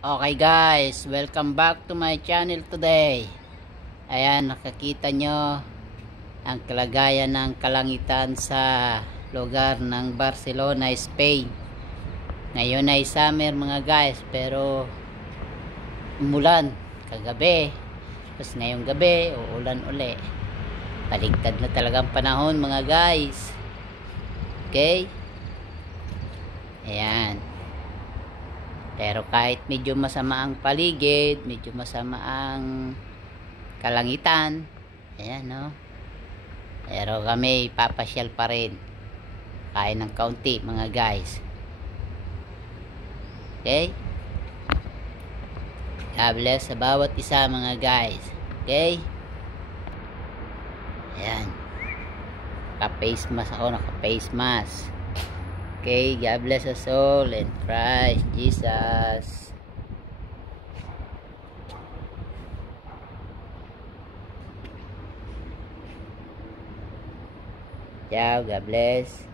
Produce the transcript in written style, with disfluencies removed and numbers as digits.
Okay guys, welcome back to my channel today. Ayan, nakakita nyo ang kalagayan ng kalangitan sa lugar ng Barcelona, Spain. Ngayon ay summer mga guys, pero umulan kagabi. Tapos ngayong gabi, uulan uli. Baligtad na talagang panahon mga guys. Okay? Ayan. Pero kahit medyo masama ang paligid, medyo masama ang kalangitan, ayan no. Pero kami papasyal pa rin. Kain ng kaunti mga guys. Okay? God bless sa bawat isa mga guys. Okay? Ayan. Naka-face mask ako, naka-face mask. Okay, God bless us all and Christ Jesus. Ciao, God bless.